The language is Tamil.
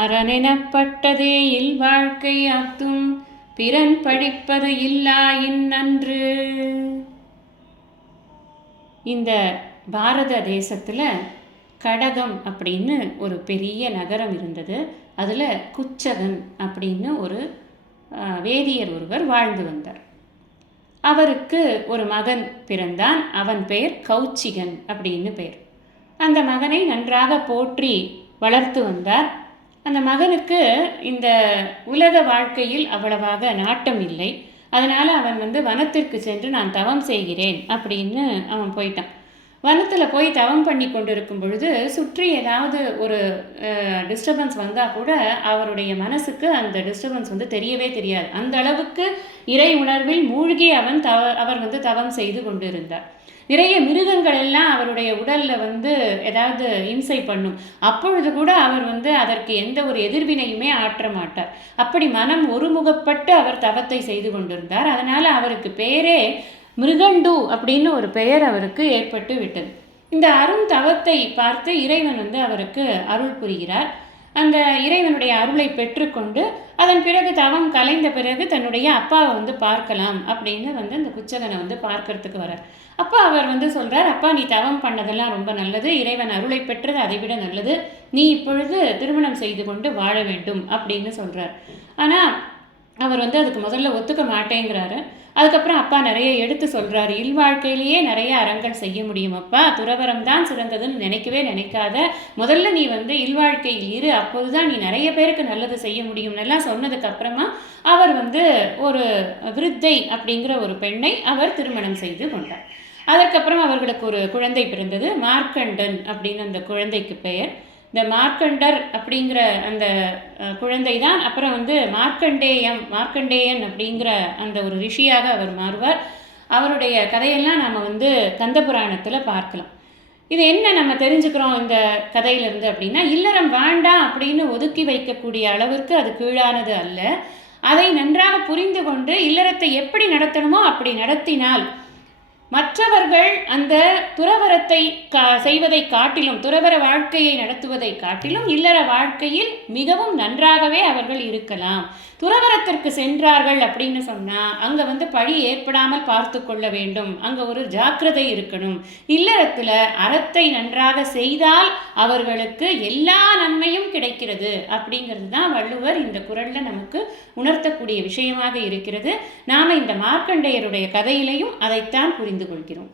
அரணெனப்பட்டதே இல் வாழ்க்கை அத்தும் பிறன் படிப்பது இல்லாயின் நன்று இந்த பாரத தேசத்தில் கடகம் அப்படின்னு ஒரு பெரிய நகரம் இருந்தது. அதில் குச்சகன் அப்படின்னு ஒரு வேதியர் ஒருவர் வாழ்ந்து வந்தார். அவருக்கு ஒரு மகன் பிறந்தான். அவன் பெயர் கௌச்சிகன் அப்படின்னு பெயர் அந்த மகனை நன்றாக போற்றி வளர்த்து வந்தார். அந்த மகனுக்கு இந்த உலக வாழ்க்கையில் அவ்வளவாக நாட்டம் இல்லை. அதனால் அவன் வந்து வனத்திற்கு சென்று நான் தவம் செய்கிறேன் அப்படின்னு அவன் போயிட்டான். வனத்தில் போய் தவம் பண்ணி கொண்டிருக்கும் பொழுது சுற்றி ஏதாவது ஒரு டிஸ்டர்பன்ஸ் வந்தால் கூட அவருடைய மனசுக்கு அந்த டிஸ்டர்பன்ஸ் வந்து தெரியவே தெரியாது. அந்த அளவுக்கு இறை உணர்வில் மூழ்கி அவன் தவ அவர் வந்து தவம் செய்து கொண்டிருந்தார். நிறைய மிருகங்கள் எல்லாம் அவருடைய உடலில் வந்து ஏதாவது இம்சை பண்ணும். அப்பொழுது கூட அவர் வந்து அதற்கு எந்த ஒரு எதிர்வினையுமே ஆற்ற மாட்டார். அப்படி மனம் ஒருமுகப்பட்டு அவர் தவத்தை செய்து கொண்டிருந்தார். அதனால் அவருக்கு பேரே மிருகண்டு அப்படின்னு ஒரு பெயர் அவருக்கு ஏற்பட்டு விட்டது. இந்த அருந்தவத்தை பார்த்து இறைவன் வந்து அவருக்கு அருள் புரிகிறார். அந்த இறைவனுடைய அருளை பெற்றுக்கொண்டு அதன் பிறகு தவம் கலைந்த பிறகு தன்னுடைய அப்பாவை வந்து பார்க்கலாம் அப்படின்னு வந்து அந்த குச்சகனை வந்து பார்க்கறதுக்கு வரார் அப்போ அவர் வந்து சொல்கிறார் அப்பா நீ தவம் பண்ணதெல்லாம் ரொம்ப நல்லது. இறைவன் அருளை பெற்றது அதை விட நல்லது. நீ இப்பொழுது திருமணம் செய்து கொண்டு வாழ வேண்டும் அப்படின்னு சொல்கிறார் ஆனால் அவர் வந்து அதுக்கு முதல்ல ஒத்துக்க மாட்டேங்கிறாரு. அதுக்கப்புறம் அப்பா நிறைய எடுத்து சொல்கிறாரு இல் வாழ்க்கையிலேயே நிறைய அறங்கள் செய்ய முடியும் அப்பா. துறவரம் தான் சிறந்ததுன்னு நினைக்கவே நினைக்காத. முதல்ல நீ வந்து இல்வாழ்க்கையில் இரு. அப்போது தான் நீ நிறைய பேருக்கு நல்லது செய்ய முடியும்னெல்லாம் சொன்னதுக்கு அப்புறமா அவர் வந்து ஒரு விருத்தை அப்படிங்கிற ஒரு பெண்ணை அவர் திருமணம் செய்து கொண்டார். அதற்கப்புறம் அவர்களுக்கு ஒரு குழந்தை பிறந்தது மார்க்கண்டன் அப்படின்னு அந்த குழந்தைக்கு பெயர். இந்த மார்க்கண்டர் அப்படிங்கிற அந்த குழந்தை தான். அப்புறம் வந்து மார்க்கண்டேயம் மார்க்கண்டேயன் அப்படிங்கிற அந்த ஒரு ரிஷியாக அவர் மாறுவார். அவருடைய கதையெல்லாம் நாம் வந்து கந்த புராணத்தில் பார்க்கலாம். இது என்ன நம்ம தெரிஞ்சுக்கிறோம் இந்த கதையிலிருந்து அப்படின்னா இல்லறம் வேண்டாம் அப்படின்னு ஒதுக்கி வைக்கக்கூடிய அளவிற்கு அது கீழானது அல்ல. அதை நன்றாக புரிந்து கொண்டு இல்லறத்தை எப்படி நடத்தணுமோ அப்படி நடத்தினால் அவர்கள் அந்த துறவரத்தை கா செய்வதை காட்டிலும் துறவர வாழ்க்கையை நடத்துவதை காட்டிலும் இல்லற வாழ்க்கையில் மிகவும் நன்றாகவே அவர்கள் இருக்கலாம். துறவரத்திற்கு சென்றார்கள் அப்படின்னு சொன்னால் அங்கே வந்து பழி ஏற்படாமல் பார்த்து கொள்ள வேண்டும். அங்கே ஒரு ஜாக்கிரதை இருக்கணும். இல்லறத்தில் அறத்தை நன்றாக செய்தால் அவர்களுக்கு எல்லா நன்மையும் கிடைக்கிறது அப்படிங்கிறது தான் வள்ளுவர் இந்த குரலில் நமக்கு உணர்த்தக்கூடிய விஷயமாக இருக்கிறது. நாம் இந்த மார்க்கண்டேயருடைய கதையிலையும் அதைத்தான் புரிந்து கொள்கிறோம்.